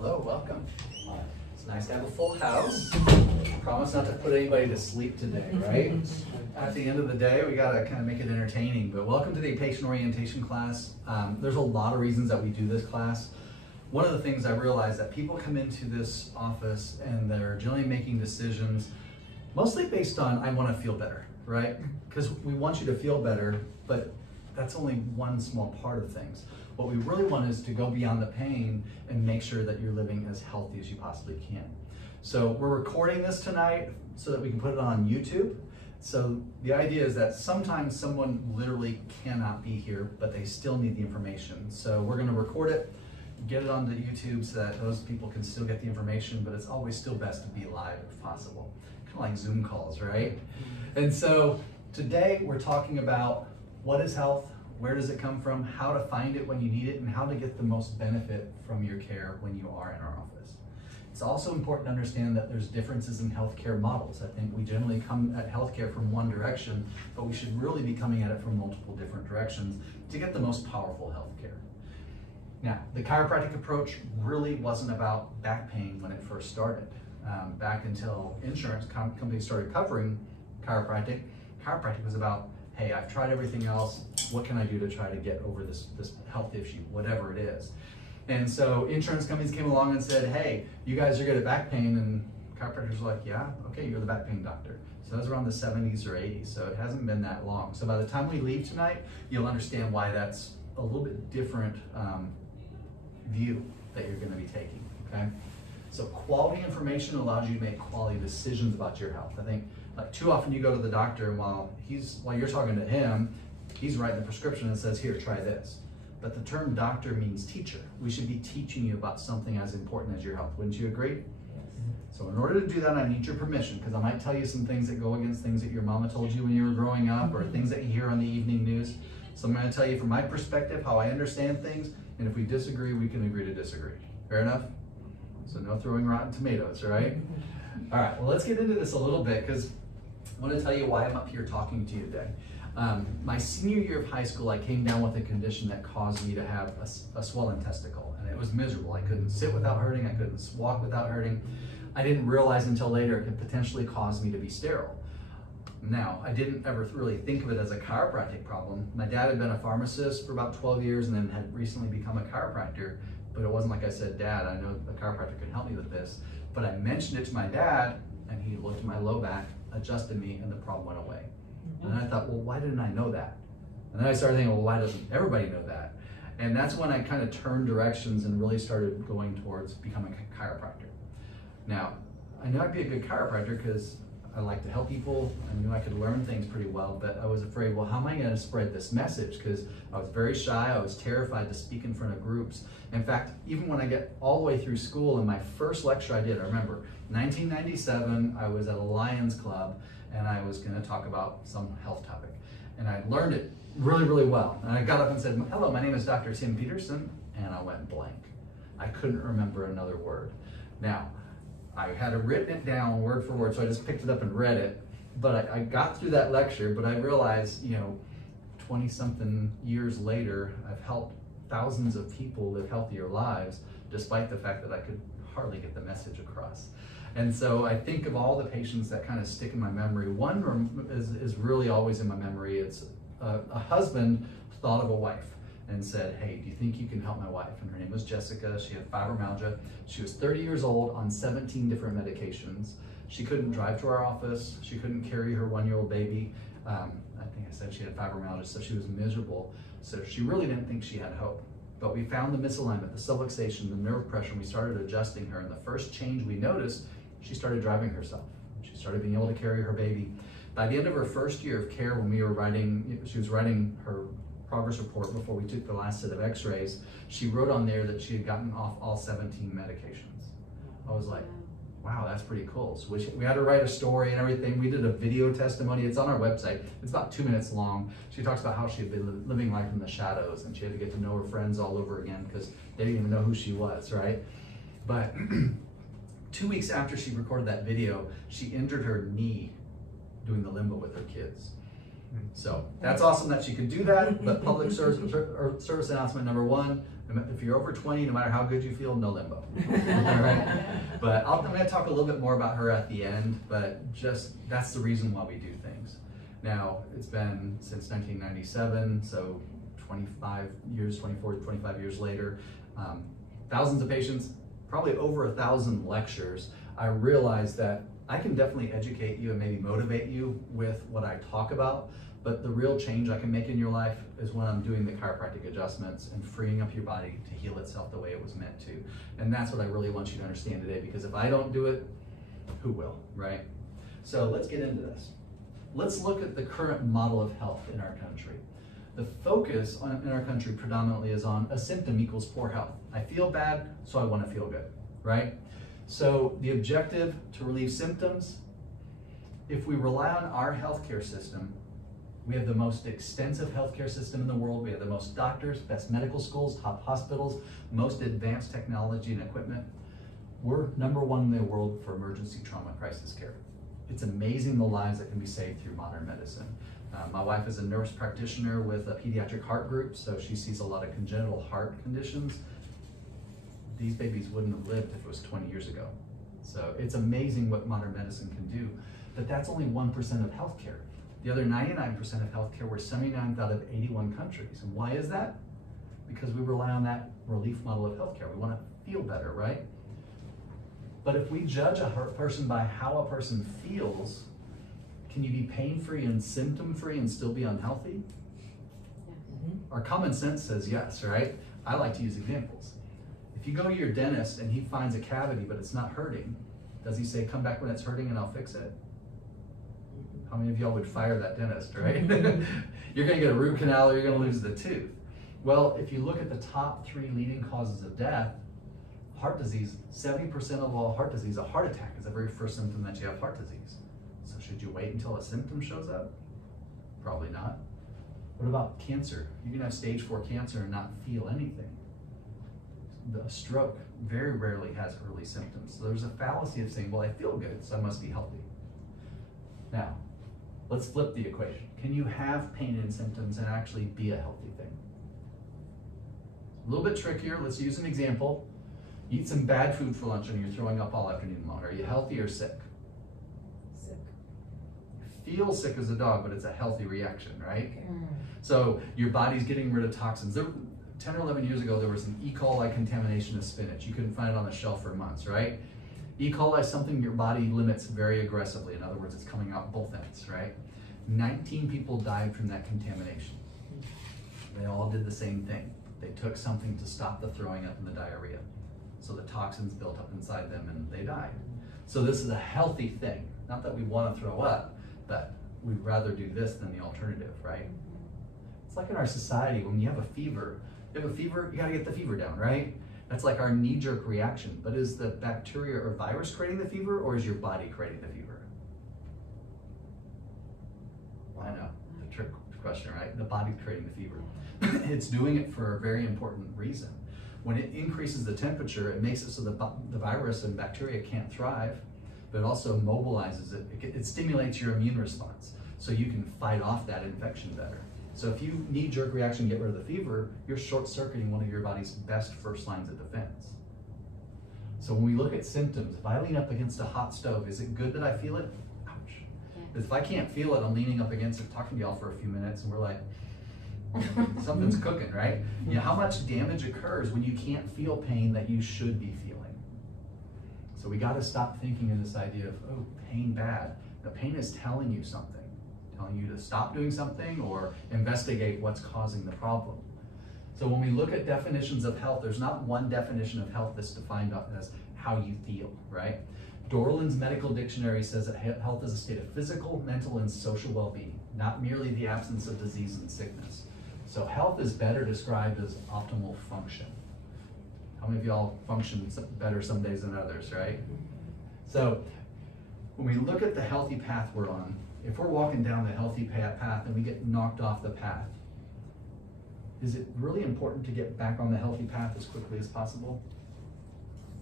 Hello, welcome. It's nice to have a full house. Promise not to put anybody to sleep today, right? At the end of the day, we gotta kind of make it entertaining, but welcome to the patient orientation class. There's a lot of reasons that we do this class. One of the things I realized that people come into this office and they're generally making decisions mostly based on, I wanna feel better, right? Because we want you to feel better, but that's only one small part of things. What we really want is to go beyond the pain and make sure that you're living as healthy as you possibly can. So we're recording this tonight so that we can put it on YouTube. So the idea is that sometimes someone literally cannot be here, but they still need the information. So we're gonna record it, get it onto YouTube so that those people can still get the information, but it's always still best to be live if possible. Kind of like Zoom calls, right? And so today we're talking about what is health, where does it come from, how to find it when you need it, and how to get the most benefit from your care when you are in our office. It's also important to understand that there's differences in healthcare models. I think we generally come at healthcare from one direction, but we should really be coming at it from multiple different directions to get the most powerful healthcare. Now, the chiropractic approach really wasn't about back pain when it first started. Back until insurance companies started covering chiropractic was about, hey, I've tried everything else. What can I do to try to get over this health issue, whatever it is? And so insurance companies came along and said, hey, you guys are good at back pain, and chiropractors were like, yeah, okay, you're the back pain doctor. So that was around the 70s or 80s, so it hasn't been that long. So by the time we leave tonight, you'll understand why that's a little bit different view that you're gonna be taking, okay? So quality information allows you to make quality decisions about your health. I think like too often you go to the doctor and while you're talking to him, he's writing a prescription that says, here, try this. But the term doctor means teacher. We should be teaching you about something as important as your health. Wouldn't you agree? Yes. So in order to do that, I need your permission, because I might tell you some things that go against things that your mama told you when you were growing up or things that you hear on the evening news. So I'm gonna tell you from my perspective how I understand things, and if we disagree, we can agree to disagree. Fair enough? So no throwing rotten tomatoes, right? All right, well, let's get into this a little bit, because I want to tell you why I'm up here talking to you today. My senior year of high school, I came down with a condition that caused me to have a swollen testicle, and it was miserable. I couldn't sit without hurting, I couldn't walk without hurting. I didn't realize until later it could potentially cause me to be sterile. Now, I didn't ever really think of it as a chiropractic problem. My dad had been a pharmacist for about 12 years and then had recently become a chiropractor, but it wasn't like I said, Dad, I know a chiropractor can help me with this. But I mentioned it to my dad, and he looked at my low back, adjusted me, and the problem went away. And I thought, well, why didn't I know that? And then I started thinking, well, why doesn't everybody know that? And that's when I kind of turned directions and really started going towards becoming a chiropractor. Now, I knew I'd be a good chiropractor because I like to help people. I knew I could learn things pretty well, but I was afraid, well, how am I going to spread this message? Because I was very shy. I was terrified to speak in front of groups. In fact, even when I get all the way through school, and my first lecture I did, I remember 1997, I was at a Lions Club, and I was going to talk about some health topic. And I learned it really, really well. And I got up and said, hello, my name is Dr. Tim Peterson, and I went blank. I couldn't remember another word. Now, I had written it down word for word, so I just picked it up and read it. But I got through that lecture, but I realized, 20-something years later, I've helped thousands of people live healthier lives, despite the fact that I could hardly get the message across. And so I think of all the patients that kind of stick in my memory. One is really always in my memory. It's a husband thought of a wife and said, hey, do you think you can help my wife? And her name was Jessica. She had fibromyalgia. She was 30 years old on 17 different medications. She couldn't drive to our office. She couldn't carry her 1-year-old baby. I think I said she had fibromyalgia, so she was miserable. So she really didn't think she had hope. But we found the misalignment, the subluxation, the nerve pressure, and we started adjusting her. And the first change we noticed, she started driving herself. She started being able to carry her baby. By the end of her first year of care, when we were she was writing her progress report before we took the last set of x-rays, she wrote on there that she had gotten off all 17 medications. I was like, wow, that's pretty cool. So we had to write a story and everything. We did a video testimony. It's on our website. It's about 2 minutes long. She talks about how she had been living life in the shadows, and she had to get to know her friends all over again because they didn't even know who she was, right? But 2 weeks after she recorded that video, she injured her knee doing the limbo with her kids. So that's awesome that she could do that, but public service announcement number one, If you're over 20, no matter how good you feel, no limbo. All right? But I'm going to talk a little bit more about her at the end, but just that's the reason why we do things. Now, it's been since 1997, so 25 years later, thousands of patients, probably over 1,000 lectures. I realized that I can definitely educate you and maybe motivate you with what I talk about, but the real change I can make in your life is when I'm doing the chiropractic adjustments and freeing up your body to heal itself the way it was meant to. And that's what I really want you to understand today, because if I don't do it, who will, right? So let's get into this. Let's look at the current model of health in our country. The focus in our country predominantly is on a symptom equals poor health. I feel bad, so I want to feel good, right? So the objective to relieve symptoms, if we rely on our healthcare system, we have the most extensive healthcare system in the world. We have the most doctors, best medical schools, top hospitals, most advanced technology and equipment. We're #1 in the world for emergency trauma crisis care. It's amazing the lives that can be saved through modern medicine. My wife is a nurse practitioner with a pediatric heart group, so she sees a lot of congenital heart conditions. These babies wouldn't have lived if it was 20 years ago. So it's amazing what modern medicine can do, but that's only 1% of healthcare. The other 99% of healthcare, we're 79th out of 81 countries. And why is that? Because we rely on that relief model of healthcare. We want to feel better, right? But if we judge a person by how a person feels, can you be pain-free and symptom-free and still be unhealthy? Our common sense says yes, right? I like to use examples. If you go to your dentist and he finds a cavity but it's not hurting, does he say, come back when it's hurting and I'll fix it? How many of y'all would fire that dentist, right? You're gonna get a root canal or you're gonna lose the tooth. Well, if you look at the top 3 leading causes of death, heart disease, 70% of all heart disease, a heart attack is the very first symptom that you have heart disease. So should you wait until a symptom shows up? Probably not. What about cancer? You can have stage 4 cancer and not feel anything. The stroke very rarely has early symptoms. So there's a fallacy of saying, well, I feel good, so I must be healthy. Now, let's flip the equation. Can you have pain and symptoms and actually be a healthy thing? A little bit trickier. Let's use an example. You eat some bad food for lunch and you're throwing up all afternoon long. Are you healthy or sick? Sick. You feel sick as a dog, but it's a healthy reaction, right? So your body's getting rid of toxins. 10 or 11 years ago, there was an E. coli contamination of spinach. You couldn't find it on the shelf for months, right? E. coli is something your body limits very aggressively. In other words, it's coming out both ends, right? 19 people died from that contamination. They all did the same thing. They took something to stop the throwing up and the diarrhea. So the toxins built up inside them and they died. So this is a healthy thing. Not that we want to throw up, but we'd rather do this than the alternative, right? It's like in our society, when you have a fever, you gotta get the fever down, right? That's like our knee-jerk reaction. But is the bacteria or virus creating the fever, or is your body creating the fever? I know, the trick question, right? The body's creating the fever. It's doing it for a very important reason. When it increases the temperature, it makes it so the virus and bacteria can't thrive, but it also mobilizes it. It stimulates your immune response, so you can fight off that infection better. So if you knee-jerk reaction, get rid of the fever, you're short-circuiting one of your body's best first lines of defense. So when we look at symptoms, if I lean up against a hot stove, is it good that I feel it? Ouch. Because if I can't feel it, I'm leaning up against it, talking to y'all for a few minutes, and we're like, something's cooking, right? You know, how much damage occurs when you can't feel pain that you should be feeling? So we got to stop thinking in this idea of, oh, pain bad. The pain is telling you something. Telling you to stop doing something or investigate what's causing the problem. So when we look at definitions of health, there's not one definition of health that's defined as how you feel, right? Dorland's Medical Dictionary says that health is a state of physical, mental, and social well-being, not merely the absence of disease and sickness. So health is better described as optimal function. How many of y'all function better some days than others, right? So when we look at the healthy path we're on, if we're walking down the healthy path and we get knocked off the path, is it really important to get back on the healthy path as quickly as possible?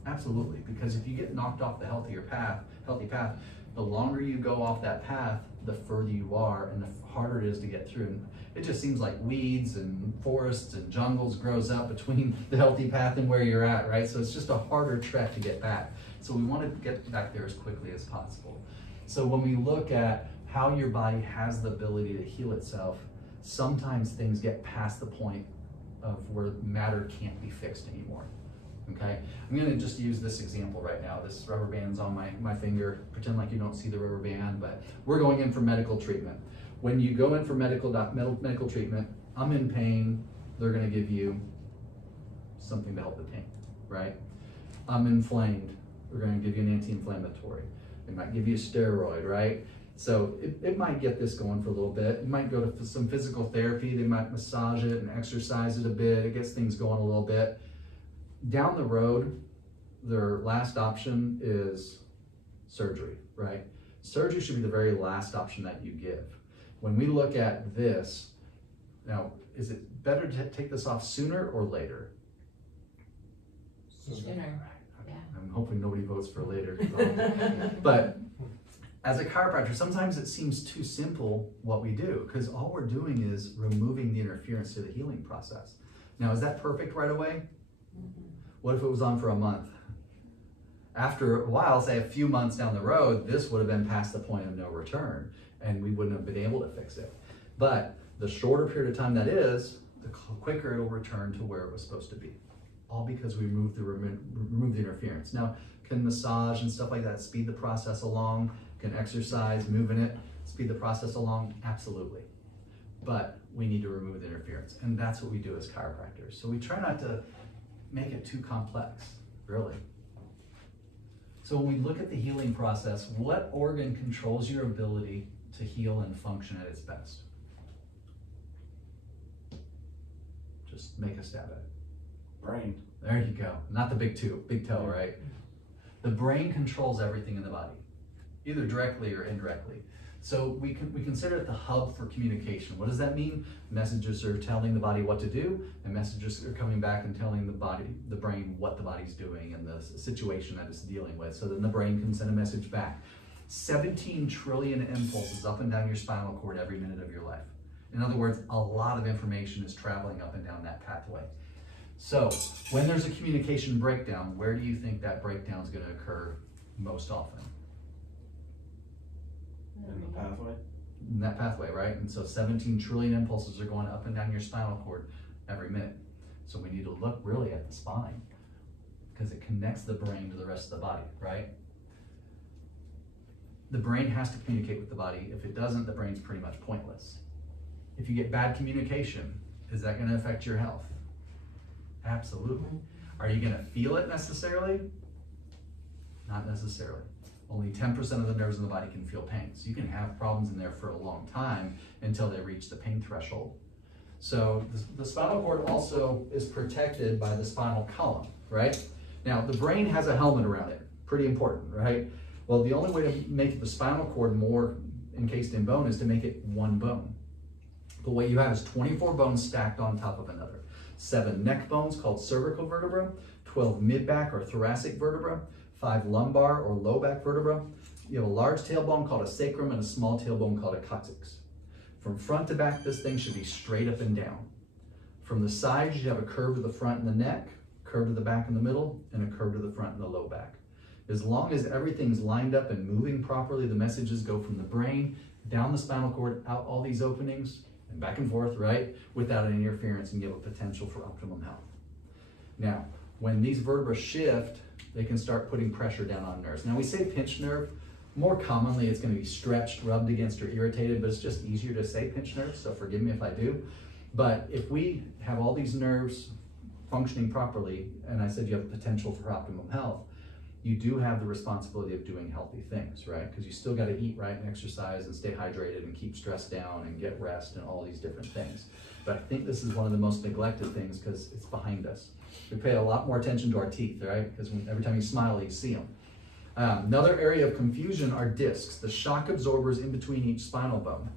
Absolutely, because if you get knocked off the healthy path, the longer you go off that path, the further you are and the harder it is to get through. And it just seems like weeds and forests and jungles grows up between the healthy path and where you're at, right? So it's just a harder trek to get back. So we want to get back there as quickly as possible. So when we look at how your body has the ability to heal itself, sometimes things get past the point of where matter can't be fixed anymore. Okay, I'm going to just use this example right now. This rubber band's on my finger. Pretend like you don't see the rubber band, but we're going in for medical treatment. When you go in for medical treatment, I'm in pain, they're going to give you something to help the pain, right? I'm inflamed, they're going to give you an anti-inflammatory. They might give you a steroid, right? So it might get this going for a little bit. You might go to some physical therapy. They might massage it and exercise it a bit. It gets things going a little bit. Down the road, their last option is surgery, right? Surgery should be the very last option that you give. When we look at this, now, is it better to take this off sooner or later? Sooner. Yeah. I'm hoping nobody votes for later. But as a chiropractor, sometimes it seems too simple what we do, because all we're doing is removing the interference to the healing process. Now, is that perfect right away? What if it was on for a month? After a while, say a few months down the road, this would have been past the point of no return, and we wouldn't have been able to fix it. But the shorter period of time that is, the quicker it'll return to where it was supposed to be. All because we remove the interference. Now, can massage and stuff like that speed the process along? Can exercise, moving it, speed the process along? Absolutely. But we need to remove the interference, and that's what we do as chiropractors. So we try not to make it too complex, really. So when we look at the healing process, what organ controls your ability to heal and function at its best? Just make a stab at it. Brain. There you go. Not the big toe, right? The brain controls everything in the body, either directly or indirectly. So we consider it the hub for communication. What does that mean? Messages are telling the body what to do, and messages are coming back and telling the brain what the body's doing and the situation that it's dealing with. So then the brain can send a message back. 17 trillion impulses up and down your spinal cord every minute of your life. In other words, a lot of information is traveling up and down that pathway. So when there's a communication breakdown, where do you think that breakdown is going to occur most often? In the pathway? In that pathway, right? And so 17 trillion impulses are going up and down your spinal cord every minute. So we need to look really at the spine, because it connects the brain to the rest of the body, right? The brain has to communicate with the body. If it doesn't, the brain's pretty much pointless. If you get bad communication, is that going to affect your health? Absolutely. Are you going to feel it necessarily? Not necessarily. Only 10% of the nerves in the body can feel pain. So you can have problems in there for a long time until they reach the pain threshold. So the spinal cord also is protected by the spinal column, right? Now, the brain has a helmet around it. Pretty important, right? Well, the only way to make the spinal cord more encased in bone is to make it one bone. But what you have is 24 bones stacked on top of another. 7 neck bones called cervical vertebra, 12 mid-back or thoracic vertebra, 5 lumbar or low back vertebra. You have a large tailbone called a sacrum and a small tailbone called a coccyx. From front to back, this thing should be straight up and down. From the sides, you have a curve to the front and the neck, curve to the back and the middle, and a curve to the front and the low back. As long as everything's lined up and moving properly, the messages go from the brain, down the spinal cord, out all these openings, and back and forth, right? Without any interference, and give a potential for optimum health. Now, when these vertebrae shift, they can start putting pressure down on nerves. Now we say pinched nerve, more commonly it's going to be stretched, rubbed against, or irritated, but it's just easier to say pinched nerve, so forgive me if I do. But if we have all these nerves functioning properly, and I said you have potential for optimum health, you do have the responsibility of doing healthy things, right? Because you still got to eat right and exercise and stay hydrated and keep stress down and get rest and all these different things. But I think this is one of the most neglected things because it's behind us. We pay a lot more attention to our teeth, right? Because every time you smile, you see them. Another area of confusion are discs, the shock absorbers in between each spinal bone.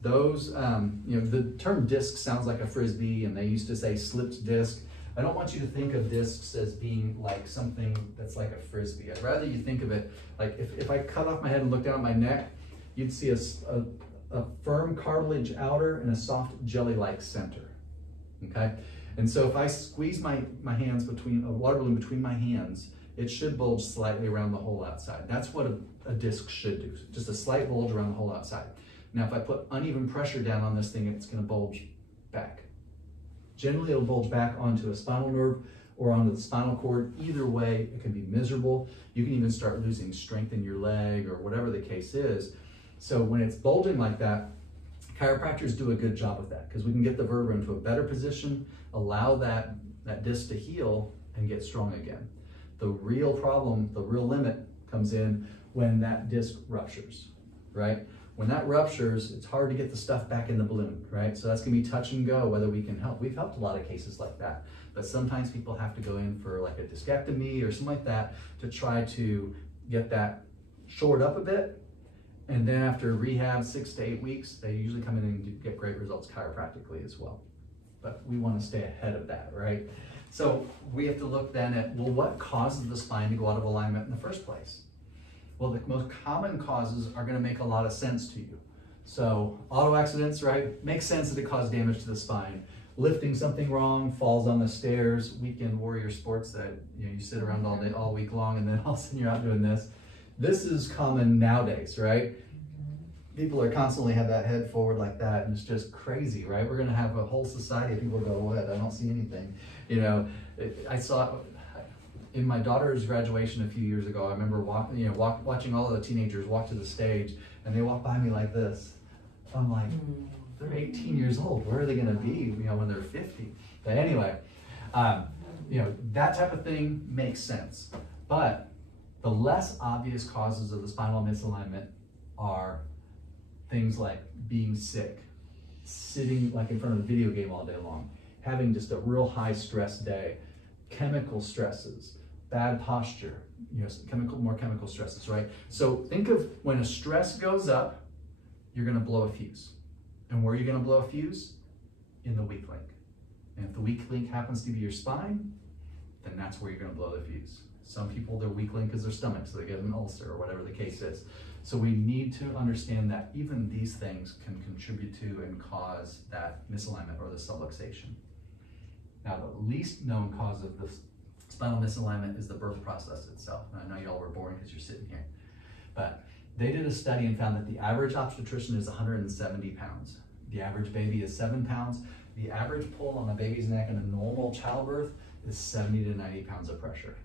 Those, the term disc sounds like a frisbee, and they used to say slipped disc. I don't want you to think of discs as being like something that's like a Frisbee. I'd rather you think of it like if I cut off my head and look down at my neck, you'd see a firm cartilage outer and a soft jelly-like center, okay? And so if I squeeze my hands between, a water balloon between my hands, it should bulge slightly around the hole outside. That's what a disc should do, just a slight bulge around the hole outside. Now, if I put uneven pressure down on this thing, it's gonna bulge back. Generally, it'll bulge back onto a spinal nerve or onto the spinal cord. Either way, it can be miserable. You can even start losing strength in your leg or whatever the case is. So when it's bulging like that, chiropractors do a good job of that because we can get the vertebra into a better position, allow that disc to heal and get strong again. The real problem, the real limit comes in when that disc ruptures, right? When that ruptures, it's hard to get the stuff back in the balloon, right? So that's gonna be touch and go whether we can help. We've helped a lot of cases like that, but sometimes people have to go in for like a discectomy or something like that to try to get that shored up a bit. And then after rehab, 6 to 8 weeks, they usually come in and get great results chiropractically as well. But we wanna stay ahead of that, right? So we have to look then at, well, what causes the spine to go out of alignment in the first place? Well, the most common causes are gonna make a lot of sense to you. So auto accidents, right? Makes sense that it caused damage to the spine. Lifting something wrong, falls on the stairs, weekend warrior sports that you sit around all day, all week long, and then all of a sudden you're out doing this. This is common nowadays, right? People are constantly have that head forward like that, and it's just crazy, right? We're gonna have a whole society of people go, what? I don't see anything. You know, I saw in my daughter's graduation a few years ago, I remember watching all of the teenagers walk to the stage, and they walk by me like this. I'm like, they're 18 years old. Where are they gonna be, when they're 50? But anyway, that type of thing makes sense. But the less obvious causes of the spinal misalignment are things like being sick, sitting like in front of a video game all day long, having just a real high stress day, chemical stresses, bad posture, more chemical stresses, right? So think of when a stress goes up, you're gonna blow a fuse. And where are you gonna blow a fuse? In the weak link. And if the weak link happens to be your spine, then that's where you're gonna blow the fuse. Some people, their weak link is their stomach, so they get an ulcer or whatever the case is. So we need to understand that even these things can contribute to and cause that misalignment or the subluxation. Now, the least known cause of the spinal misalignment is the birth process itself. And I know y'all were boring because you're sitting here, but they did a study and found that the average obstetrician is 170 pounds. The average baby is 7 pounds. The average pull on a baby's neck in a normal childbirth is 70 to 90 pounds of pressure.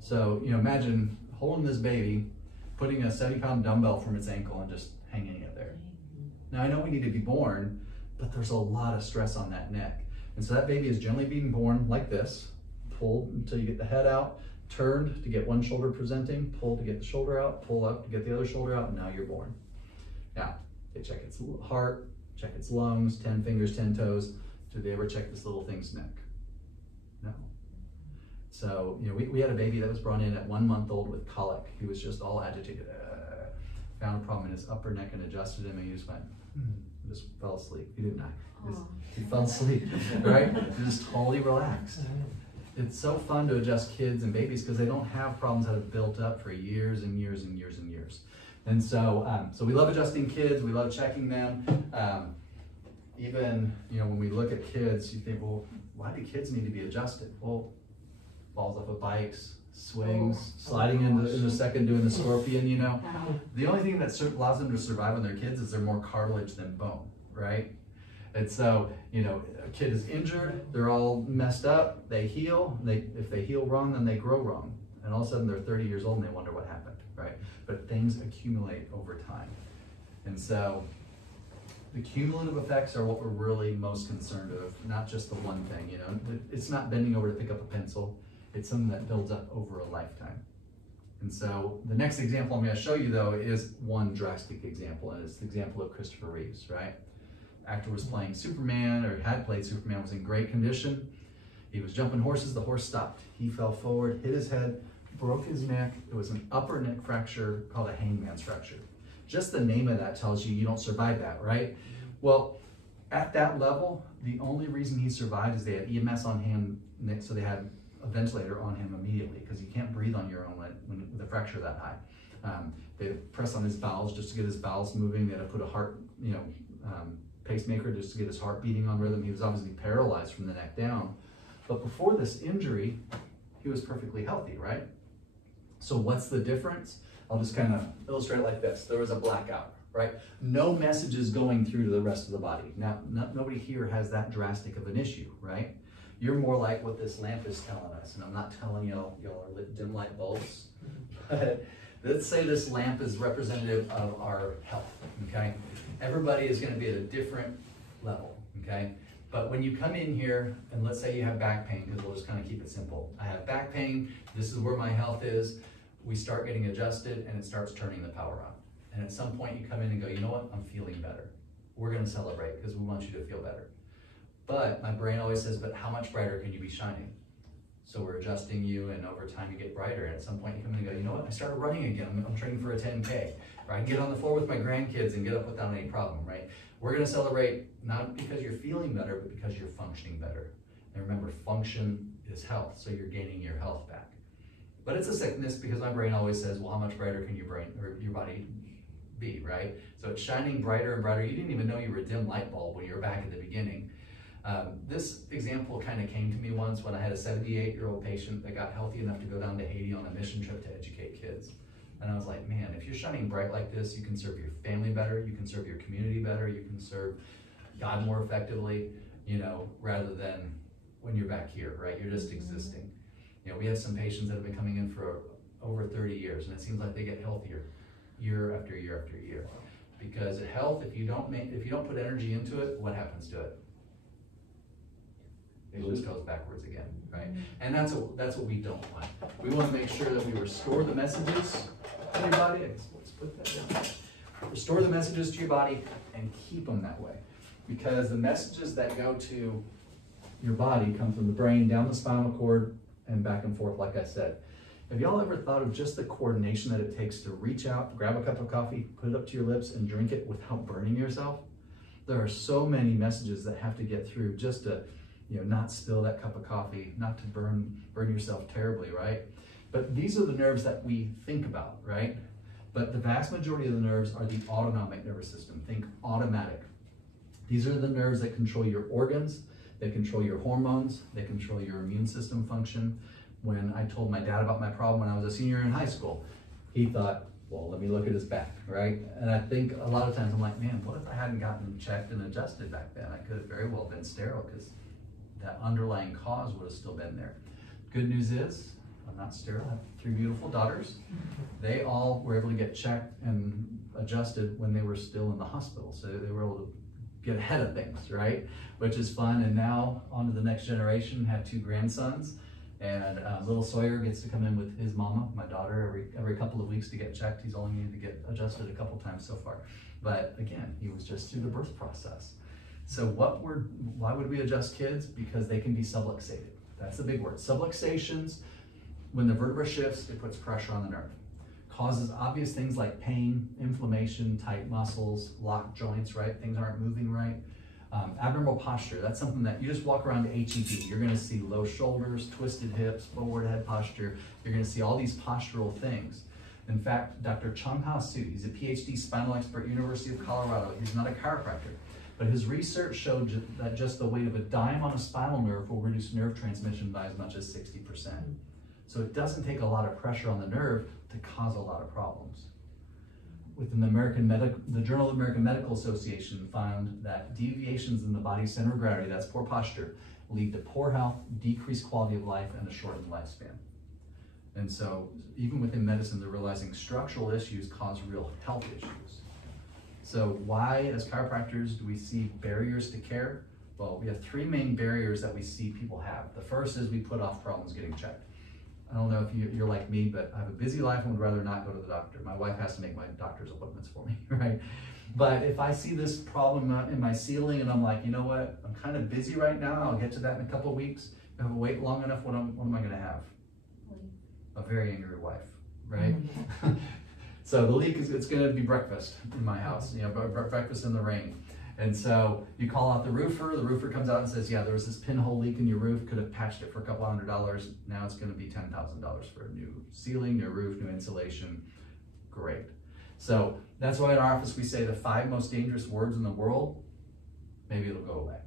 So, imagine holding this baby, putting a 70-pound dumbbell from its ankle and just hanging it there. Now, I know we need to be born, but there's a lot of stress on that neck. And so that baby is generally being born like this, pulled until you get the head out, turned to get one shoulder presenting, pulled to get the shoulder out, pull up to get the other shoulder out, and now you're born. Now, they check its heart, check its lungs, 10 fingers, 10 toes. Do they ever check this little thing's neck? No. So, we had a baby that was brought in at 1 month old with colic. He was just all agitated. Found a problem in his upper neck and adjusted him, and he just went, just fell asleep. He didn't die. He fell asleep, right? He just totally relaxed. It's so fun to adjust kids and babies because they don't have problems that have built up for years and years and years and years. And so, so we love adjusting kids. We love checking them. Even, when we look at kids, you think, well, why do kids need to be adjusted? Well, falls off of bikes, swings, sliding in a second, doing the scorpion, The only thing that allows them to survive when they're kids is they're more cartilage than bone, right? And so, a kid is injured, they're all messed up, they heal, if they heal wrong, then they grow wrong. And all of a sudden they're 30 years old and they wonder what happened, right? But things accumulate over time. And so the cumulative effects are what we're really most concerned with, not just the one thing, It's not bending over to pick up a pencil. It's something that builds up over a lifetime. And so the next example I'm going to show you, though, is one drastic example, and it's the example of Christopher Reeves, right? Actor was playing Superman, or had played Superman, was in great condition. He was jumping horses, the horse stopped. He fell forward, hit his head, broke his neck. It was an upper neck fracture called a hangman's fracture. Just the name of that tells you you don't survive that, right? Well, At that level, the only reason he survived is they had EMS on hand, so they had a ventilator on him immediately because you can't breathe on your own with a fracture that high. They had to press on his bowels just to get his bowels moving. They had to put a heart, pacemaker just to get his heart beating on rhythm. He was obviously paralyzed from the neck down. But before this injury, he was perfectly healthy, right? So what's the difference? I'll just kind of illustrate it like this. There was a blackout, right? No messages going through to the rest of the body. Now, nobody here has that drastic of an issue, right? You're more like what this lamp is telling us, and I'm not telling y'all are lit dim light bulbs, but let's say this lamp is representative of our health, okay? Everybody is gonna be at a different level, okay? But when you come in here, and let's say you have back pain, because we'll just kind of keep it simple. I have back pain, this is where my health is. We start getting adjusted, and it starts turning the power on. And at some point you come in and go, you know what, I'm feeling better. We're gonna celebrate, because we want you to feel better. But my brain always says, but how much brighter can you be shining? So we're adjusting you, and over time you get brighter. And at some point you come in and go, you know what, I started running again. I'm training for a 10K. Or I can get on the floor with my grandkids and get up without any problem, right? We're gonna celebrate not because you're feeling better, but because you're functioning better. And remember, function is health, so you're gaining your health back. But it's a sickness because my brain always says, well, how much brighter can your brain or your body be, right? So it's shining brighter and brighter. You didn't even know you were a dim light bulb when you were back at the beginning. This example kind of came to me once when I had a 78-year-old patient that got healthy enough to go down to Haiti on a mission trip to educate kids. And I was like, man, if you're shining bright like this, you can serve your family better, you can serve your community better, you can serve God more effectively, rather than when you're back here, right? You're just existing. We have some patients that have been coming in for over 30 years, and it seems like they get healthier year after year after year. Because health, if you don't put energy into it, what happens to it? It just goes backwards again, right? And that's what we don't want. We want to make sure that we restore the messages to your body. Let's put that down. Restore the messages to your body and keep them that way. Because the messages that go to your body come from the brain, down the spinal cord, and back and forth, like I said. Have y'all ever thought of just the coordination that it takes to reach out, grab a cup of coffee, put it up to your lips, and drink it without burning yourself? There are so many messages that have to get through just to not spill that cup of coffee, not to burn yourself terribly, right? But these are the nerves that we think about, right? But the vast majority of the nerves are the autonomic nervous system. Think automatic. These are the nerves that control your organs, they control your hormones, they control your immune system function. When I told my dad about my problem when I was a senior in high school, he thought, well, let me look at his back, right? And I think a lot of times I'm like, man, what if I hadn't gotten checked and adjusted back then? I could have very well been sterile because that underlying cause would have still been there. Good news is, I'm not sterile. I have 3 beautiful daughters. They all were able to get checked and adjusted when they were still in the hospital. So they were able to get ahead of things, right? Which is fun. And now on to the next generation, have 2 grandsons. And little Sawyer gets to come in with his mama, my daughter, every couple of weeks to get checked. He's only needed to get adjusted a couple times so far. But again, he was just through the birth process. So why would we adjust kids? Because they can be subluxated. That's the big word. Subluxations, when the vertebra shifts, it puts pressure on the nerve. Causes obvious things like pain, inflammation, tight muscles, locked joints, right? Things aren't moving right. Abnormal posture, that's something that you just walk around to HEB. You're gonna see low shoulders, twisted hips, forward head posture. You're gonna see all these postural things. In fact, Dr. Chung-Ha Soo, he's a PhD spinal expert, University of Colorado. He's not a chiropractor, but his research showed that just the weight of a dime on a spinal nerve will reduce nerve transmission by as much as 60%. So it doesn't take a lot of pressure on the nerve to cause a lot of problems. Within the Journal of the American Medical Association found that deviations in the body's center of gravity, that's poor posture, lead to poor health, decreased quality of life, and a shortened lifespan. And so even within medicine, they're realizing structural issues cause real health issues. So why, as chiropractors, do we see barriers to care? Well, we have 3 main barriers that we see people have. The first is we put off problems getting checked. I don't know if you're like me, but I have a busy life and would rather not go to the doctor. My wife has to make my doctor's appointments for me, right? But if I see this problem in my ceiling and I'm like, you know what, I'm kind of busy right now, I'll get to that in a couple of weeks. If I wait long enough, what am I gonna have? A very angry wife, right? So the leak it's gonna be breakfast in my house, breakfast in the rain. And so you call out the roofer comes out and says, yeah, there was this pinhole leak in your roof, could have patched it for a couple $100. Now it's gonna be $10,000 for a new ceiling, new roof, new insulation. Great. So that's why in our office we say the 5 most dangerous words in the world, maybe it'll go away.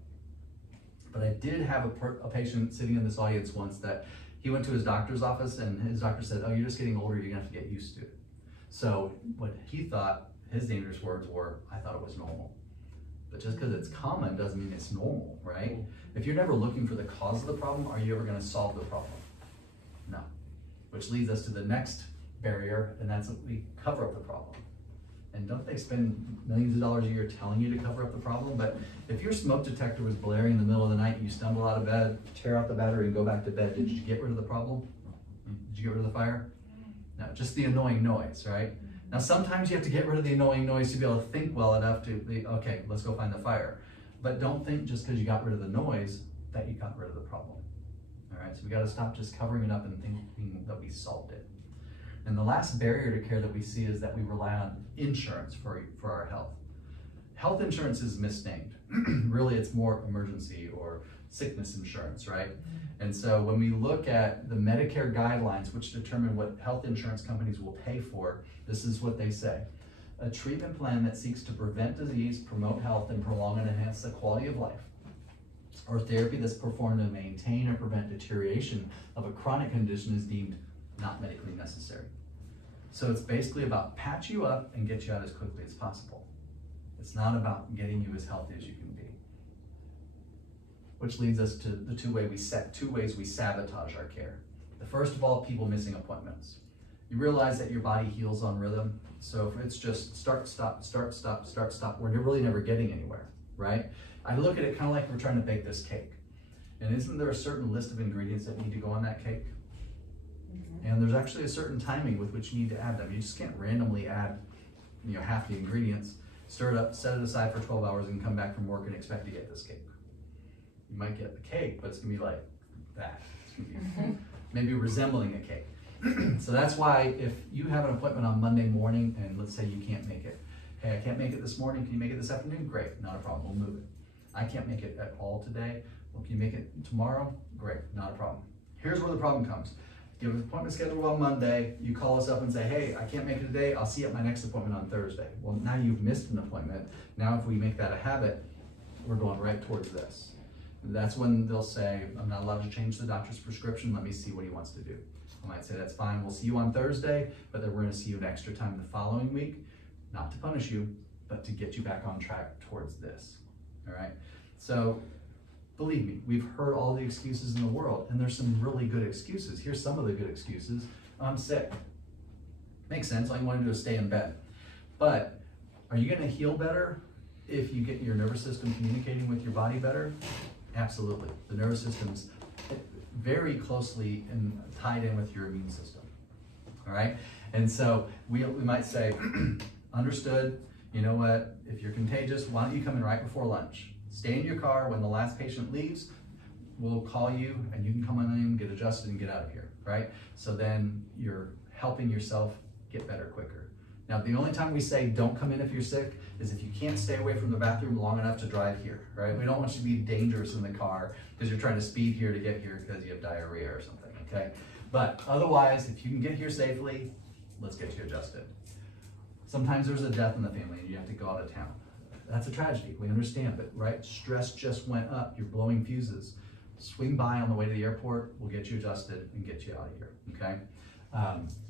But I did have a patient sitting in this audience once that he went to his doctor's office and his doctor said, oh, you're just getting older, you're gonna have to get used to it. So what he thought, his dangerous words were, I thought it was normal. But just because it's common doesn't mean it's normal, right? If you're never looking for the cause of the problem, are you ever gonna solve the problem? No. Which leads us to the next barrier, and that's that we cover up the problem. And don't they spend millions of dollars a year telling you to cover up the problem? But if your smoke detector was blaring in the middle of the night, and you stumble out of bed, tear out the battery, and go back to bed, did you get rid of the problem? Did you get rid of the fire? No, just the annoying noise, right? Now sometimes you have to get rid of the annoying noise to be able to think well enough to be, okay, let's go find the fire. But don't think just because you got rid of the noise that you got rid of the problem. All right, so we got to stop just covering it up and thinking that we solved it. And the last barrier to care that we see is that we rely on insurance for our health. Health insurance is misnamed. Really, it's more emergency or sickness insurance, right? And so when we look at the Medicare guidelines, which determine what health insurance companies will pay for, this is what they say. A treatment plan that seeks to prevent disease, promote health, and prolong and enhance the quality of life, or therapy that's performed to maintain or prevent deterioration of a chronic condition is deemed not medically necessary. So it's basically about patch you up and get you out as quickly as possible. It's not about getting you as healthy as you can be. Which leads us to the two ways we sabotage our care. The first of all, people missing appointments. You realize that your body heals on rhythm. So if it's just start, stop, start, stop, start, stop, we're really never getting anywhere, right? I look at it kind of like we're trying to bake this cake. And isn't there a certain list of ingredients that need to go on that cake? And there's actually a certain timing with which you need to add them. You just can't randomly add, half the ingredients, stir it up, set it aside for 12 hours, and come back from work and expect to get this cake. You might get the cake, but it's gonna be like that. It's gonna be maybe resembling a cake. So that's why if you have an appointment on Monday morning, and let's say you can't make it. Hey, I can't make it this morning. Can you make it this afternoon? Great, not a problem. We'll move it. I can't make it at all today. Well, can you make it tomorrow? Great, not a problem. Here's where the problem comes. You have an appointment scheduled on Monday, you call us up and say, hey, I can't make it today, I'll see you at my next appointment on Thursday. Well, now you've missed an appointment. Now if we make that a habit, we're going right towards this. And that's when they'll say, I'm not allowed to change the doctor's prescription, let me see what he wants to do. I might say, that's fine, we'll see you on Thursday, but then we're gonna see you an extra time the following week, not to punish you, but to get you back on track towards this, all right? So, believe me, we've heard all the excuses in the world, and there's some really good excuses. Here's some of the good excuses. I'm sick. Makes sense, all you want to do is stay in bed. But are you gonna heal better if you get your nervous system communicating with your body better? Absolutely. The nervous system's very closely tied in with your immune system, all right? And so we might say, understood, you know what, if you're contagious, why don't you come in right before lunch? Stay in your car. When the last patient leaves, we'll call you and you can come on in, get adjusted, and get out of here, right? So then you're helping yourself get better quicker. Now, the only time we say don't come in if you're sick is if you can't stay away from the bathroom long enough to drive here, right? We don't want you to be dangerous in the car because you're trying to speed here to get here because you have diarrhea or something, okay? But otherwise, if you can get here safely, let's get you adjusted. Sometimes there's a death in the family and you have to go out of town. That's a tragedy, we understand, but right, stress just went up, you're blowing fuses. Swing by on the way to the airport, we'll get you adjusted and get you out of here, okay?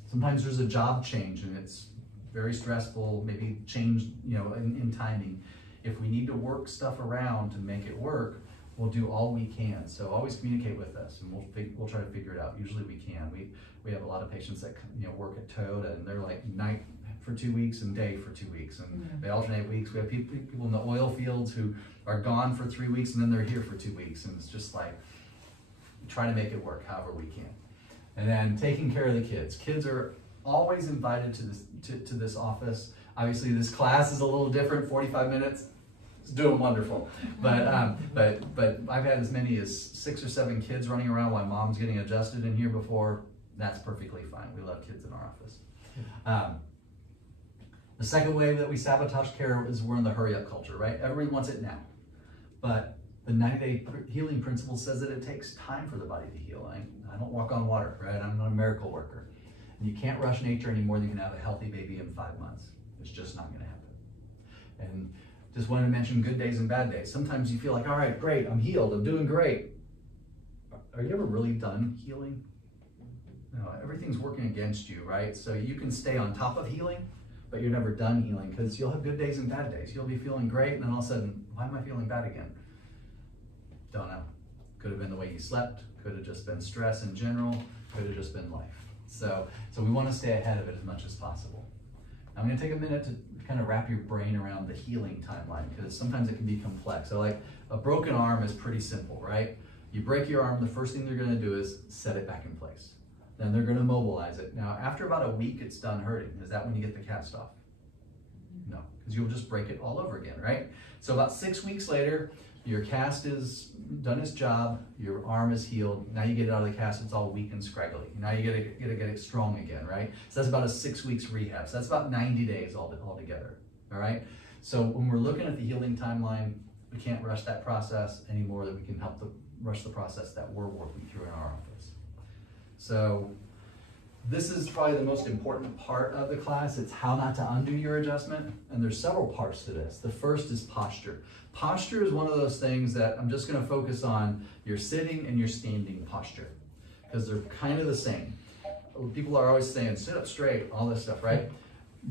Sometimes there's a job change and it's very stressful, maybe change, in timing. If we need to work stuff around to make it work, we'll do all we can. So always communicate with us and we'll try to figure it out. Usually we can. We have a lot of patients that work at Toyota and they're like night for 2 weeks and day for 2 weeks, and they alternate weeks. We have people in the oil fields who are gone for 3 weeks and then they're here for 2 weeks, and it's just like try to make it work however we can. And then taking care of the kids. Kids are always invited to this office. Obviously this class is a little different, 45 minutes. It's doing wonderful. But I've had as many as 6 or 7 kids running around while mom's getting adjusted in here before. That's perfectly fine. We love kids in our office. The second way that we sabotage care is we're in the hurry up culture, right? Everybody wants it now. But the 90-day healing principle says that it takes time for the body to heal. I don't walk on water, right? I'm not a miracle worker. And you can't rush nature any more than you can have a healthy baby in 5 months. It's just not gonna happen. And just wanted to mention good days and bad days. Sometimes you feel like, all right, great, I'm healed, I'm doing great. Are you ever really done healing? No, everything's working against you, right? So you can stay on top of healing, but you're never done healing because you'll have good days and bad days. You'll be feeling great, and then all of a sudden, why am I feeling bad again? Don't know. Could have been the way you slept, could have just been stress in general, could have just been life. So we want to stay ahead of it as much as possible. I'm going to take a minute to kind of wrap your brain around the healing timeline because sometimes it can be complex. So like a broken arm is pretty simple, right? You break your arm, the first thing they're going to do is set it back in place. Then they're going to mobilize it. Now, after about a week, it's done hurting. Is that when you get the cast off? No, because you'll just break it all over again, right? So about 6 weeks later, your cast is done its job, your arm is healed. Now you get it out of the cast, it's all weak and scraggly. Now you gotta get it strong again, right? So that's about a 6 weeks rehab. So that's about 90 days altogether, all right? So when we're looking at the healing timeline, we can't rush that process any more than we can help rush the process that we're working through in our office. So this is probably the most important part of the class. It's how not to undo your adjustment. And there's several parts to this. The first is posture. Posture is one of those things that I'm just gonna focus on your sitting and your standing posture because they're kind of the same. People are always saying, sit up straight, all this stuff, right?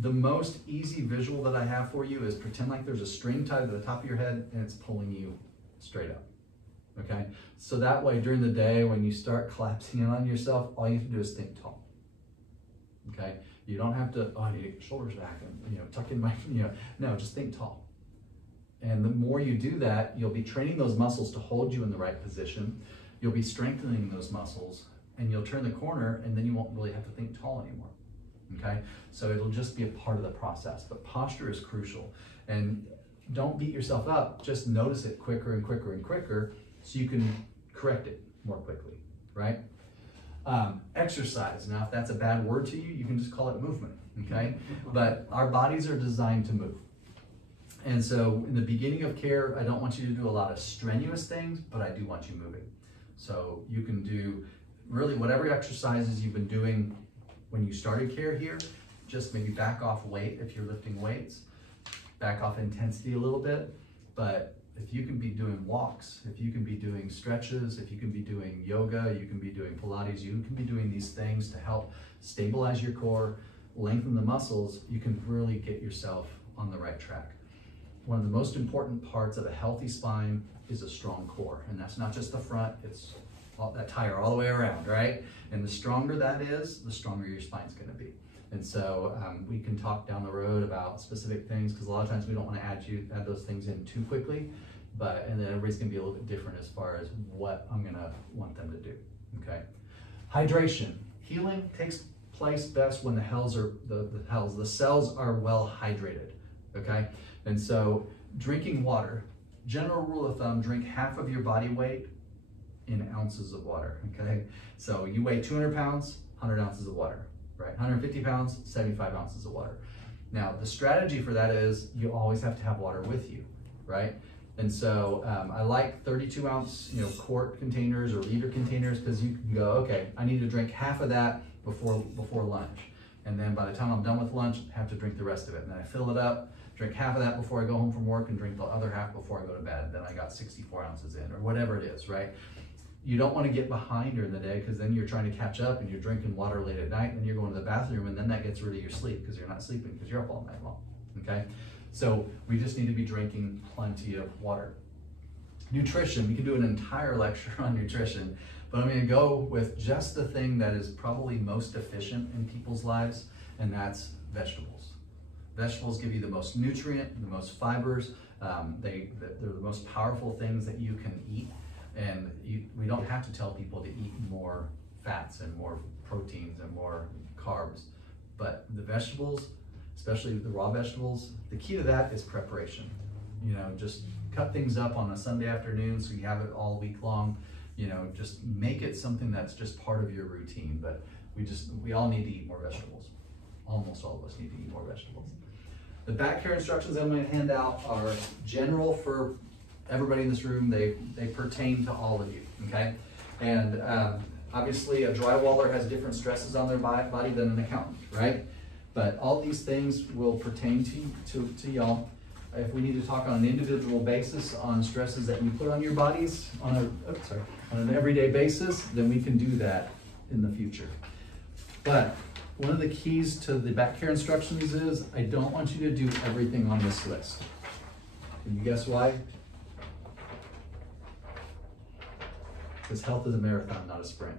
The most easy visual that I have for you is pretend like there's a string tied to the top of your head and it's pulling you straight up. Okay? So that way during the day when you start collapsing in on yourself, all you have to do is think tall. Okay, you don't have to, oh, I need to get your shoulders back and, tuck in my, no, just think tall. And the more you do that, you'll be training those muscles to hold you in the right position. You'll be strengthening those muscles and you'll turn the corner and then you won't really have to think tall anymore. Okay, so it'll just be a part of the process, but posture is crucial. And don't beat yourself up, just notice it quicker and quicker and quicker so you can correct it more quickly, right? Exercise. Now, if that's a bad word to you, you can just call it movement, okay? But our bodies are designed to move. And so in the beginning of care, I don't want you to do a lot of strenuous things, but I do want you moving. So you can do really whatever exercises you've been doing when you started care here, just maybe back off weight if you're lifting weights, back off intensity a little bit, but if you can be doing walks, if you can be doing stretches, if you can be doing yoga, you can be doing Pilates, you can be doing these things to help stabilize your core, lengthen the muscles, you can really get yourself on the right track. One of the most important parts of a healthy spine is a strong core. And that's not just the front, it's that tire all the way around, right? And the stronger that is, the stronger your spine's gonna be. And so we can talk down the road about specific things because a lot of times we don't want to add those things in too quickly, and then everybody's gonna be a little bit different as far as what I'm gonna want them to do, okay? Hydration. Healing takes place best when the cells are well hydrated, okay? And so drinking water, general rule of thumb, drink half of your body weight in ounces of water, okay? So you weigh 200 pounds, 100 ounces of water. Right, 150 pounds, 75 ounces of water. Now, the strategy for that is you always have to have water with you, right? And so I like 32 ounce, quart containers or liter containers because you can go, okay, I need to drink half of that before lunch. And then by the time I'm done with lunch, I have to drink the rest of it. And then I fill it up, drink half of that before I go home from work and drink the other half before I go to bed. Then I got 64 ounces in or whatever it is, right? You don't want to get behind during the day because then you're trying to catch up and you're drinking water late at night and then you're going to the bathroom and then that gets rid of your sleep because you're not sleeping because you're up all night long, okay? So we just need to be drinking plenty of water. Nutrition, we can do an entire lecture on nutrition, but I'm going to go with just the thing that is probably most efficient in people's lives, and that's vegetables. Vegetables give you the most nutrient, the most fibers, they're the most powerful things that you can eat. And we don't have to tell people to eat more fats and more proteins and more carbs, but the vegetables, especially the raw vegetables, the key to that is preparation. Just cut things up on a Sunday afternoon so you have it all week long. Just make it something that's just part of your routine, but we all need to eat more vegetables. Almost all of us need to eat more vegetables. The back care instructions I'm going to hand out are general for everybody in this room. They pertain to all of you, okay? And obviously a drywaller has different stresses on their body than an accountant, right? But all these things will pertain to y'all. If we need to talk on an individual basis on stresses that you put on your bodies on an everyday basis, then we can do that in the future. But one of the keys to the back care instructions is I don't want you to do everything on this list. Can you guess why? Because health is a marathon, not a sprint.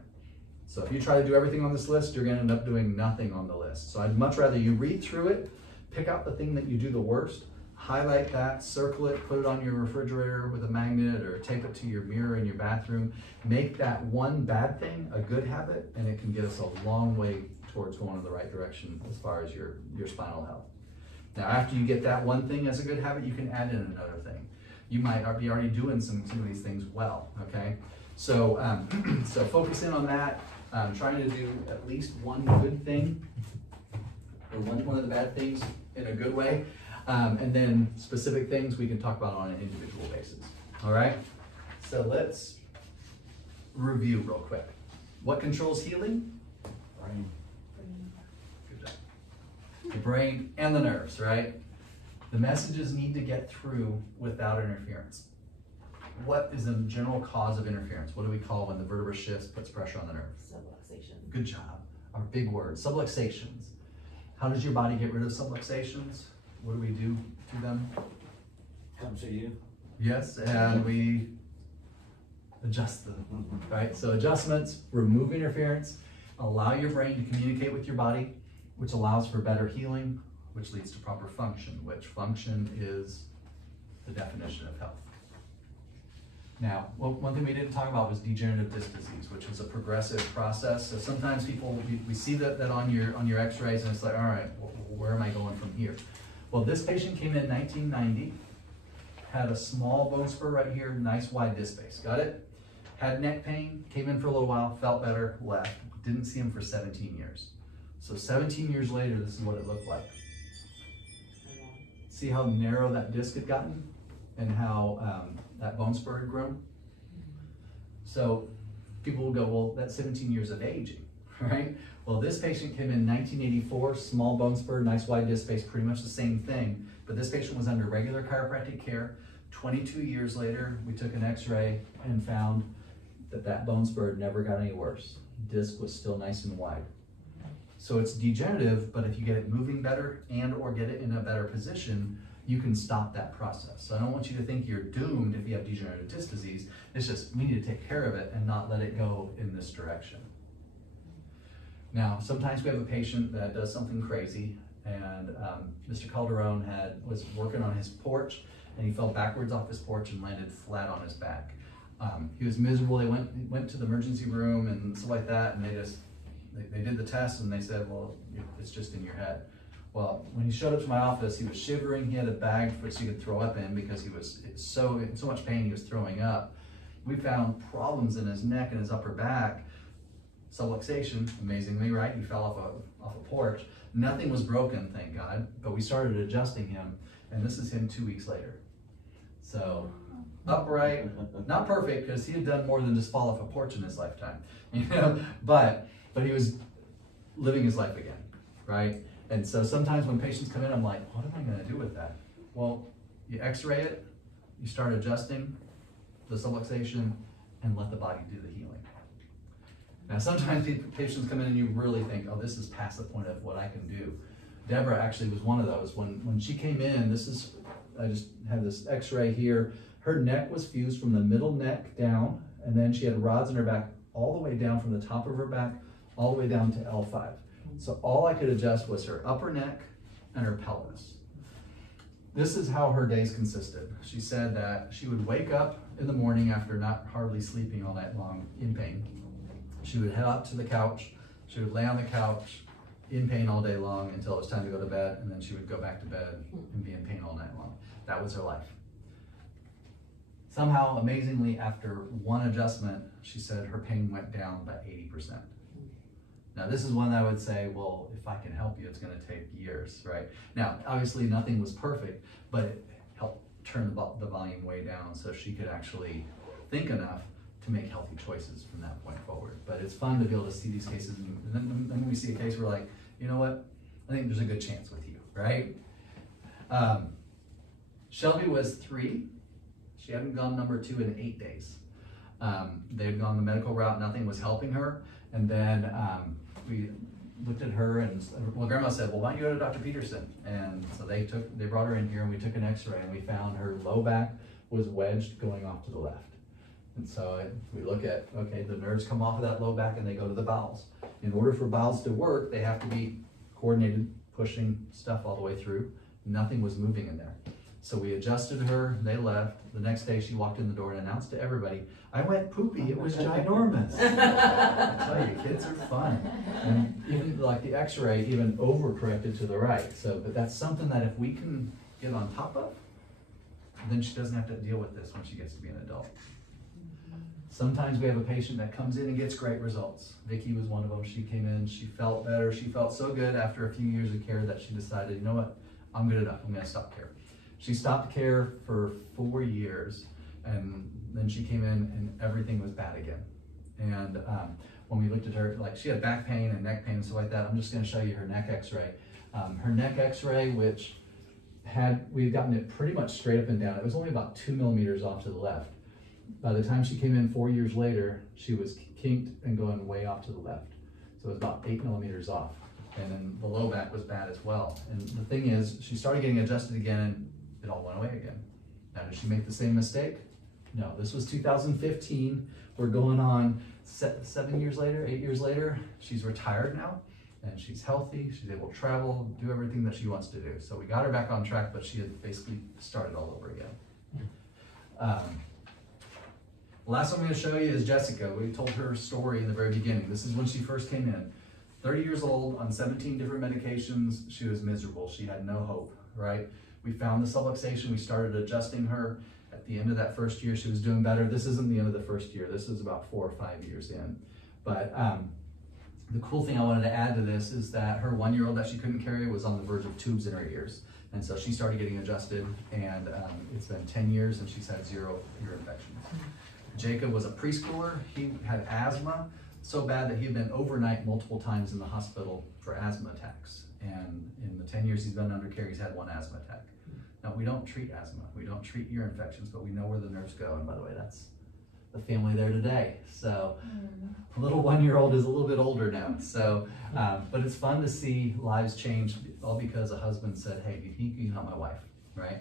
So if you try to do everything on this list, you're going to end up doing nothing on the list. So I'd much rather you read through it, pick out the thing that you do the worst, highlight that, circle it, put it on your refrigerator with a magnet or tape it to your mirror in your bathroom. Make that one bad thing a good habit, and it can get us a long way towards going in the right direction as far as your spinal health. Now, after you get that one thing as a good habit, you can add in another thing. You might be already doing some of these things well, okay? So, so focus in on that. Trying to do at least one good thing or one of the bad things in a good way. And then specific things we can talk about on an individual basis. All right? So let's review real quick. What controls healing? Brain. Good job. The brain and the nerves, right? The messages need to get through without interference. What is the general cause of interference? What do we call when the vertebra shifts, puts pressure on the nerve? Subluxation. Good job. Our big word, subluxations. How does your body get rid of subluxations? What do we do to them? Come to you. Yes, and we adjust them, right? So adjustments, remove interference, allow your brain to communicate with your body, which allows for better healing, which leads to proper function, which function is the definition of health. Now, one thing we didn't talk about was degenerative disc disease, which is a progressive process. So sometimes people, we see that on your x-rays and it's like, all right, where am I going from here? Well, this patient came in 1990, had a small bone spur right here, nice wide disc space, got it? Had neck pain, came in for a little while, felt better, left. Didn't see him for 17 years. So 17 years later, this is what it looked like. See how narrow that disc had gotten and how that bone spur had grown? So people will go, well, that's 17 years of aging, right? Well, this patient came in 1984, small bone spur, nice wide disc space, pretty much the same thing. But this patient was under regular chiropractic care. 22 years later, we took an x-ray and found that that bone spur never got any worse. Disc was still nice and wide. So it's degenerative, but if you get it moving better and or get it in a better position, you can stop that process. So I don't want you to think you're doomed if you have degenerative disc disease. It's just we need to take care of it and not let it go in this direction. Now, sometimes we have a patient that does something crazy, and Mr. Calderon was working on his porch, and he fell backwards off his porch and landed flat on his back. He was miserable. They went to the emergency room and stuff like that, and they did the test, and they said, well, it's just in your head. Well, when he showed up to my office, he was shivering. He had a bag which he could throw up in because he was in so much pain he was throwing up. We found problems in his neck and his upper back. Subluxation, amazingly, right? He fell off a porch. Nothing was broken, thank God, but we started adjusting him, and this is him 2 weeks later. So, upright, not perfect, because he had done more than just fall off a porch in his lifetime, you know, but he was living his life again, right? And so sometimes when patients come in, I'm like, what am I gonna do with that? Well, you x-ray it, you start adjusting the subluxation, and let the body do the healing. Now, sometimes patients come in and you really think, oh, this is past the point of what I can do. Deborah actually was one of those. When she came in, I just have this x-ray here. Her neck was fused from the middle neck down, and then she had rods in her back all the way down from the top of her back, all the way down to L5. So all I could adjust was her upper neck and her pelvis. This is how her days consisted. She said that she would wake up in the morning after not hardly sleeping all night long in pain. She would head up to the couch. She would lay on the couch in pain all day long until it was time to go to bed, and then she would go back to bed and be in pain all night long. That was her life. Somehow, amazingly, after one adjustment, she said her pain went down by 80%. Now this is one I would say, well, if I can help you, it's gonna take years, right? Now, obviously nothing was perfect, but it helped turn the volume way down so she could actually think enough to make healthy choices from that point forward. But it's fun to be able to see these cases, and then when we see a case, we're like, you know what? I think there's a good chance with you, right? Shelby was 3. She hadn't gone number 2 in 8 days. They'd gone the medical route, nothing was helping her. And then we looked at her and, well, Grandma said, well, why don't you go to Dr. Peterson? And so they brought her in here and we took an x-ray and we found her low back was wedged going off to the left. And so we look at, okay, the nerves come off of that low back and they go to the bowels. In order for bowels to work, they have to be coordinated, pushing stuff all the way through. Nothing was moving in there. So we adjusted her, they left. The next day she walked in the door and announced to everybody, I went poopy, it was ginormous. I tell you, kids are fun. And even like the x-ray even overcorrected to the right. So, but that's something that if we can get on top of, then she doesn't have to deal with this when she gets to be an adult. Sometimes we have a patient that comes in and gets great results. Vicki was one of them. She came in, she felt better. She felt so good after a few years of care that she decided, you know what, I'm good enough, I'm gonna stop care. She stopped care for 4 years, and then she came in and everything was bad again. And when we looked at her, like she had back pain and neck pain and stuff like that. I'm just gonna show you her neck x-ray. Her neck x-ray, which we'd gotten it pretty much straight up and down. It was only about 2 millimeters off to the left. By the time she came in 4 years later, she was kinked and going way off to the left. So it was about 8 millimeters off. And then the low back was bad as well. And the thing is, she started getting adjusted again and it all went away again. Now, did she make the same mistake? No, this was 2015. We're going on 7 years later, 8 years later. She's retired now and she's healthy. She's able to travel, do everything that she wants to do. So we got her back on track, but she had basically started all over again. The last one I'm going to show you is Jessica. We told her story in the very beginning. This is when she first came in. 30 years old, on 17 different medications. She was miserable. She had no hope, right? We found the subluxation. We started adjusting her. At the end of that first year, she was doing better. This isn't the end of the first year. This is about 4 or 5 years in. But the cool thing I wanted to add to this is that her 1-year-old that she couldn't carry was on the verge of tubes in her ears. And so she started getting adjusted, and it's been 10 years and she's had 0 ear infections. Jacob was a preschooler. He had asthma so bad that he had been overnight multiple times in the hospital for asthma attacks. And in the 10 years he's been under care, he's had 1 asthma attack. Now, we don't treat asthma. We don't treat ear infections, but we know where the nerves go. And by the way, that's the family there today. So a little 1-year-old is a little bit older now. So, but it's fun to see lives change, all because a husband said, hey, do you think you can help my wife, right?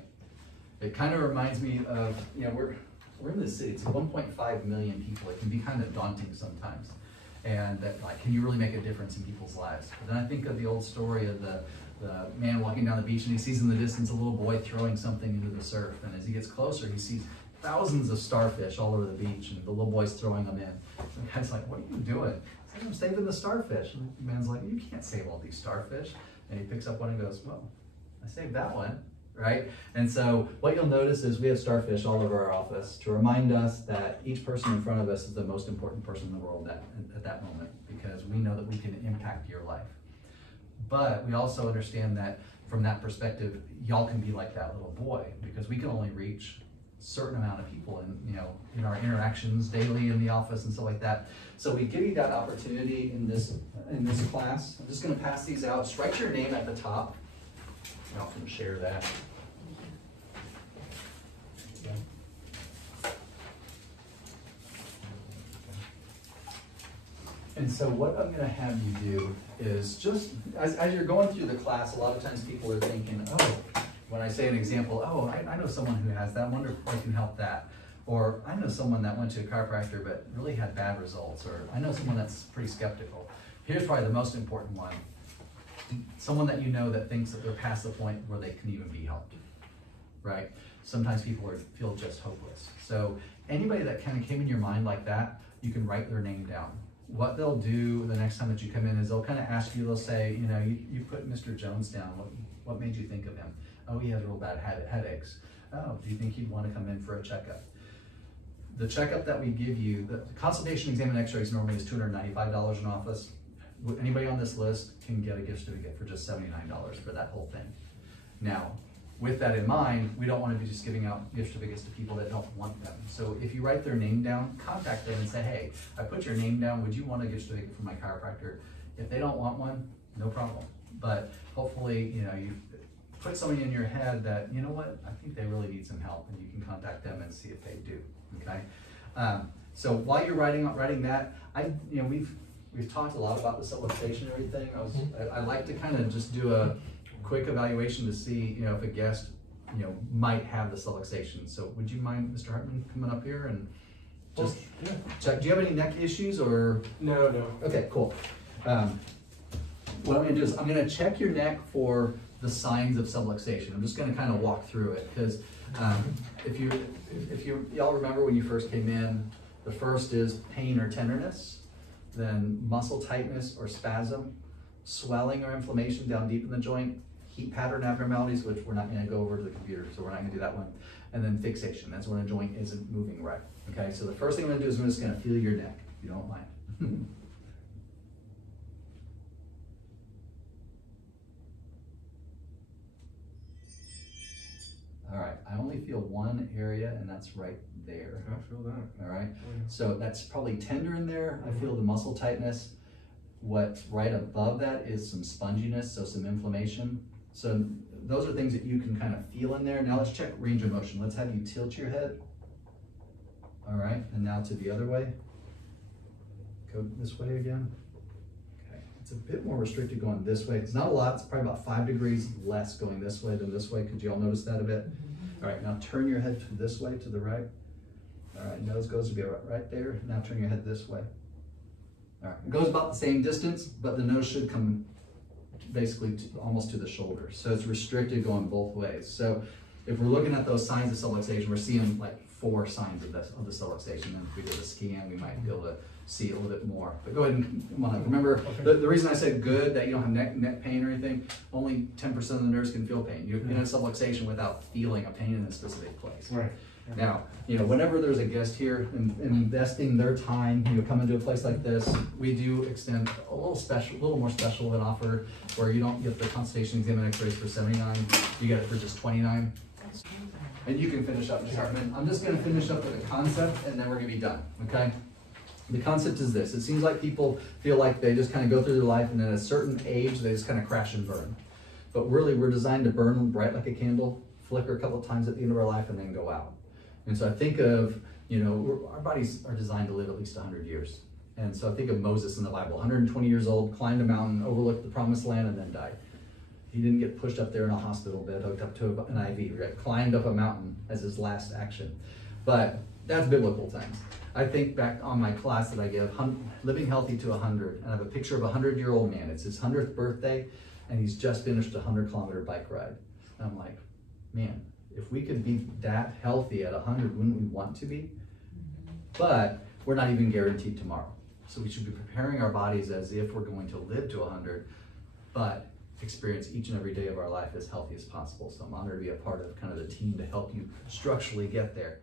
It kind of reminds me of, you know, we're in this city, it's 1.5 million people. It can be kind of daunting sometimes. And that, like, can you really make a difference in people's lives? But then I think of the old story of the man walking down the beach and he sees in the distance a little boy throwing something into the surf. And as he gets closer, he sees thousands of starfish all over the beach and the little boy's throwing them in. And the guy's like, what are you doing? He says, I'm saving the starfish. And the man's like, you can't save all these starfish. And he picks up one and goes, well, I saved that one. Right? And so what you'll notice is we have starfish all over our office to remind us that each person in front of us is the most important person in the world at that moment, because we know that we can impact your life. But we also understand that from that perspective, y'all can be like that little boy, because we can only reach a certain amount of people in our interactions daily in the office and stuff like that. So we give you that opportunity in this class. I'm just going to pass these out. Just write your name at the top. I often share that. And so what I'm going to have you do is just, as you're going through the class, a lot of times people are thinking, oh, when I say an example, oh, I know someone who has that, I wonder if I can help that. Or I know someone that went to a chiropractor but really had bad results. Or I know someone that's pretty skeptical. Here's probably the most important one. Someone that you know that thinks that they're past the point where they can even be helped, right? Sometimes people feel just hopeless. So anybody that kind of came in your mind like that, you can write their name down. What they'll do the next time that you come in is they'll kind of ask you, they'll say, you know, you put Mr. Jones down. What made you think of him? Oh, he has real bad headaches. Oh, do you think he'd want to come in for a checkup? The checkup that we give you, the consultation, exam, and x-rays normally is $295 in office. anybody on this list can get a gift certificate for just $79 for that whole thing. Now, with that in mind, we don't want to be just giving out gift certificates to people that don't want them. So if you write their name down, contact them and say, hey, I put your name down, would you want a gift certificate from my chiropractor? If they don't want one, no problem. But hopefully, you know, you've put somebody in your head that, you know what, I think they really need some help, and you can contact them and see if they do, okay? So while you're writing that, we've talked a lot about the subluxation and everything. I like to kind of just do a quick evaluation to see, you know, if a guest, you know, might have the subluxation. So would you mind, Mr. Hartman, coming up here and just check? Do you have any neck issues or? No. Okay, cool. What I'm gonna do is I'm gonna check your neck for the signs of subluxation. I'm just gonna kind of walk through it because if y'all remember when you first came in, the first is pain or tenderness, then muscle tightness or spasm, swelling or inflammation down deep in the joint, heat pattern abnormalities, which we're not going to go over to the computer, so we're not going to do that one, and then fixation. That's when a joint isn't moving right. Okay, so the first thing I'm going to do is I'm just going to feel your neck, if you don't mind. All right, I only feel one area, and that's right there. I feel that. All right, so that's probably tender in there. I feel the muscle tightness. What's right above that is some sponginess, so some inflammation. So those are things that you can kind of feel in there. Now let's check range of motion. Let's have you tilt your head. All right, and now to the other way. Go this way again. Okay, it's a bit more restricted going this way. It's not a lot, it's probably about 5 degrees less going this way than this way. Could you all notice that a bit? All right, now turn your head to this way, to the right. All right, nose goes to be right there. Now turn your head this way. All right, it goes about the same distance, but the nose should come basically almost to the shoulder. So it's restricted going both ways. So if we're looking at those signs of subluxation, we're seeing like 4 signs of the subluxation. And if we did a scan, we might be able to see a little bit more. But go ahead and remember, the reason I said good, that you don't have neck pain or anything, only 10% of the nerves can feel pain. You can have subluxation without feeling a pain in a specific place. Right. Now, you know, whenever there's a guest here and investing their time, you know, coming to a place like this, we do extend a little more special than offer, where you don't get the consultation exam and x-rays for $79, you get it for just $29. And you can finish up, Ms. Hartman. I'm just gonna finish up with a concept and then we're gonna be done, okay? The concept is this: it seems like people feel like they just kind of go through their life and at a certain age, they just kind of crash and burn. But really, we're designed to burn bright like a candle, flicker a couple of times at the end of our life and then go out. And so I think of, you know, our bodies are designed to live at least 100 years. And so I think of Moses in the Bible, 120 years old, climbed a mountain, overlooked the promised land, and then died. He didn't get pushed up there in a hospital bed, hooked up to an IV, right? Climbed up a mountain as his last action. But that's biblical times. I think back on my class that I give, Living Healthy to 100, and I have a picture of a 100-year-old man. It's his 100th birthday, and he's just finished a 100-kilometer bike ride. And I'm like, man, if we could be that healthy at 100, wouldn't we want to be? But we're not even guaranteed tomorrow. So we should be preparing our bodies as if we're going to live to 100, but experience each and every day of our life as healthy as possible. So I'm honored to be a part of kind of the team to help you structurally get there.